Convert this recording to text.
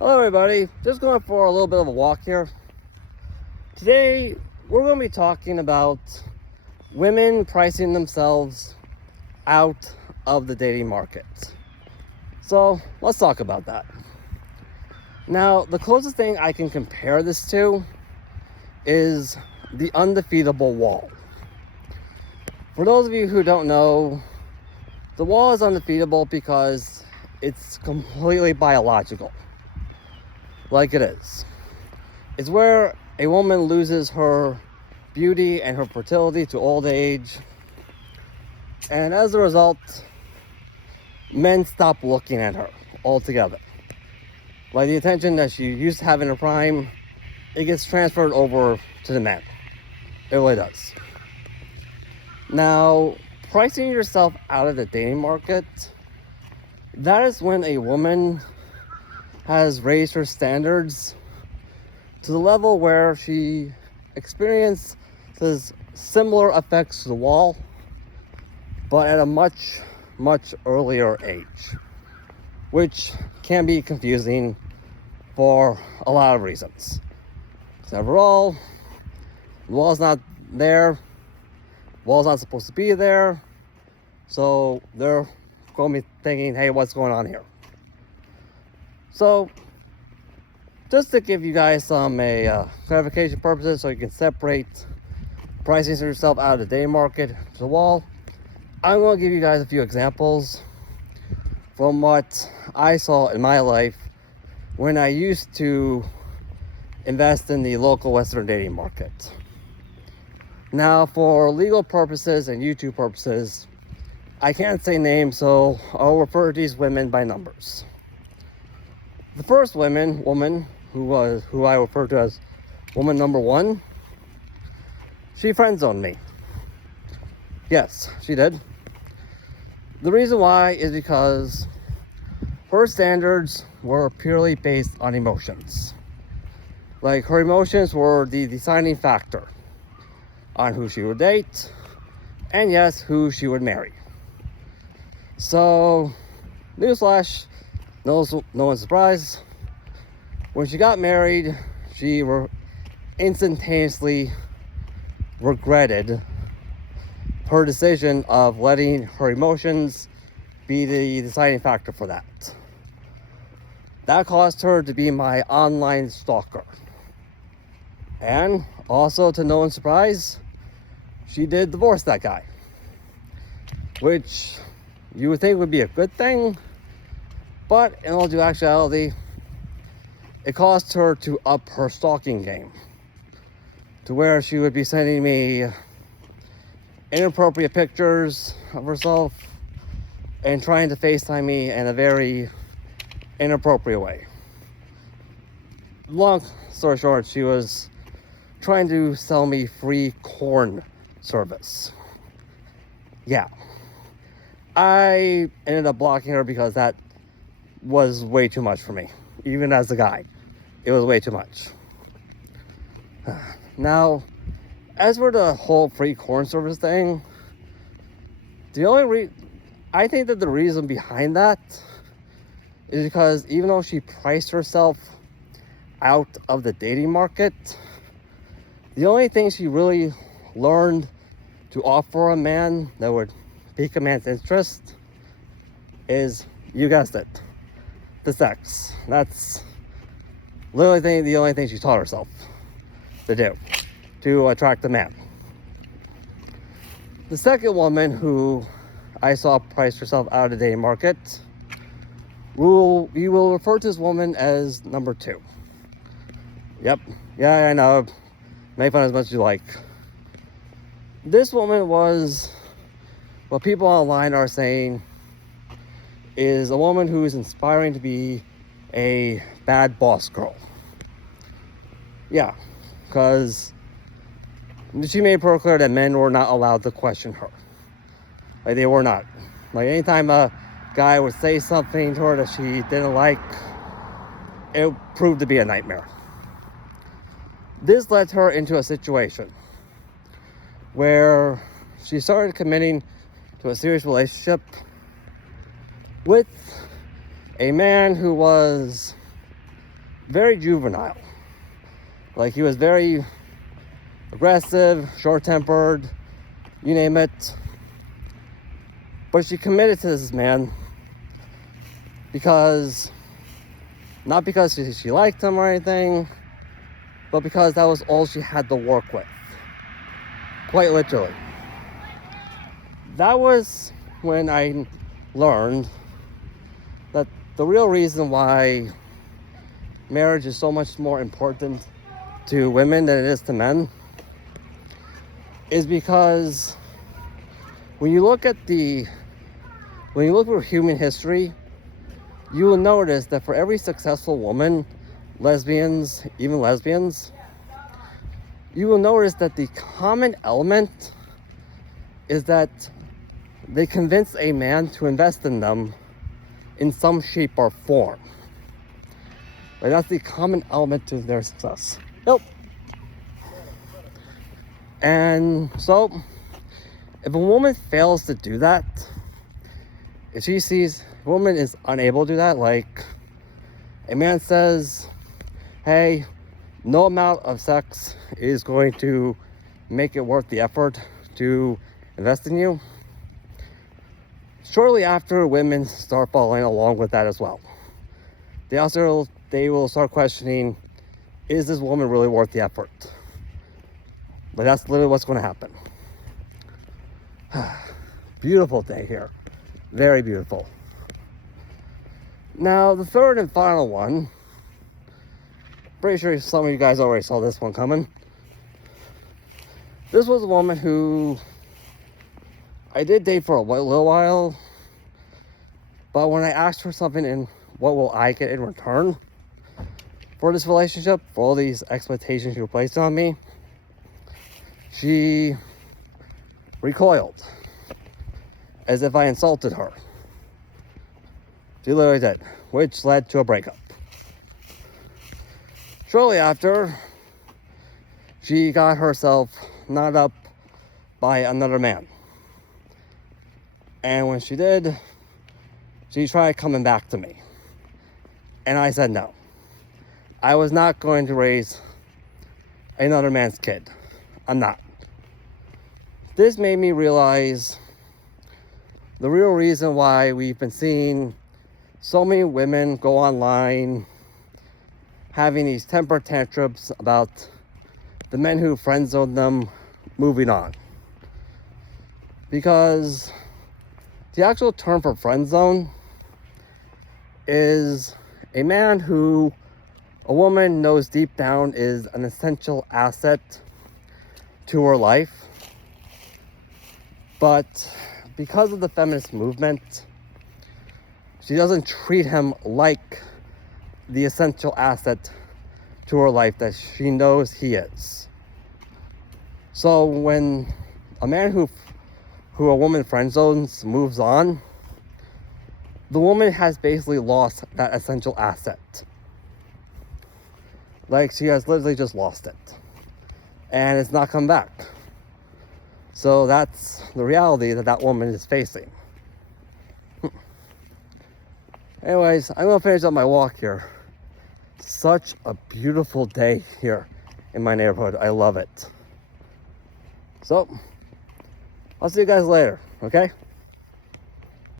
Hello everybody, just going for a little bit of a walk here. Today we're going to be talking about women pricing themselves out of the dating market. So let's talk about that. Now, the closest thing I can compare this to is the undefeatable wall. For those of you who don't know, the wall is undefeatable because it's completely biological. Like it is. It's where a woman loses her beauty and her fertility to old age. And as a result, men stop looking at her altogether. Like the attention that she used to have in her prime, it gets transferred over to the men. It really does. Now, pricing yourself out of the dating market, that is when a woman has raised her standards to the level where she experiences similar effects to the wall, but at a much earlier age, which can be confusing for a lot of reasons. So overall, the wall's not there, the wall's not supposed to be there, so they're going to be thinking, hey, what's going on here? So, just to give you guys some clarification purposes so you can separate pricing yourself out of the dating market to the wall, I'm going to give you guys a few examples from what I saw in my life when I used to invest in the local Western dating market. Now, for legal purposes and YouTube purposes, I can't say names, so I'll refer to these women by numbers. The first woman who I refer to as woman number one, she friend-zoned me. Yes, she did. The reason why is because her standards were purely based on emotions. Like, her emotions were the deciding factor on who she would date, and yes, who she would marry. So, newsflash, no one's surprised. When she got married, she instantaneously regretted her decision of letting her emotions be the deciding factor for that. That caused her to be my online stalker. And also, to no one's surprise, she did divorce that guy, which you would think would be a good thing. But in all due actuality, it caused her to up her stalking game to where she would be sending me inappropriate pictures of herself and trying to FaceTime me in a very inappropriate way. Long story short, she was trying to sell me free corn service. Yeah. I ended up blocking her because that was way too much for me. Even as a guy, it was way too much. Now, as for the whole free corn service thing, I think that the reason behind that is because even though she priced herself out of the dating market, the only thing she really learned to offer a man that would pique a man's interest is, you guessed it, the sex. That's literally the only thing she taught herself to do to attract a man. The second woman who I saw price herself out of the dating market, we will refer to this woman as number two. Yep, yeah, I know. Make fun as much as you like. This woman was what people online are saying is a woman who is inspiring to be a bad boss girl. Yeah, because she made it clear that men were not allowed to question her. Like, they were not. Like, anytime a guy would say something to her that she didn't like, it proved to be a nightmare. This led her into a situation where she started committing to a serious relationship with a man who was very juvenile. Like, he was very aggressive, short-tempered, you name it. But she committed to this man because, not because she liked him or anything, but because that was all she had to work with. Quite literally. That was when I learned that the real reason why marriage is so much more important to women than it is to men is because when you look at human history, you will notice that for every successful woman, even lesbians, you will notice that the common element is that they convince a man to invest in them in some shape or form. Like, that's the common element to their success. Nope. And so, if a woman fails to do that, if she sees a woman is unable to do that, like a man says, hey, no amount of sex is going to make it worth the effort to invest in you, shortly after, women start following along with that as well. They will start questioning, is this woman really worth the effort? But that's literally what's going to happen. Beautiful day here. Very beautiful. Now, the third and final one. Pretty sure some of you guys already saw this one coming. This was a woman who I did date for a little while. But when I asked for something in what will I get in return for this relationship, for all these expectations she placed on me, she recoiled as if I insulted her. She literally did, which led to a breakup. Shortly after, she got herself knotted up by another man. And when she did, she tried coming back to me. And I said no. I was not going to raise another man's kid. I'm not. This made me realize the real reason why we've been seeing so many women go online having these temper tantrums about the men who friend zoned them moving on. Because the actual term for friend zone is a man who a woman knows deep down is an essential asset to her life. But because of the feminist movement, she doesn't treat him like the essential asset to her life that she knows he is. So when a man who a woman friend zones moves on, the woman has basically lost that essential asset. Like, she has literally just lost it. And it's not come back. So that's the reality that woman is facing. Anyways, I'm gonna finish up my walk here. Such a beautiful day here in my neighborhood. I love it. So, I'll see you guys later, okay?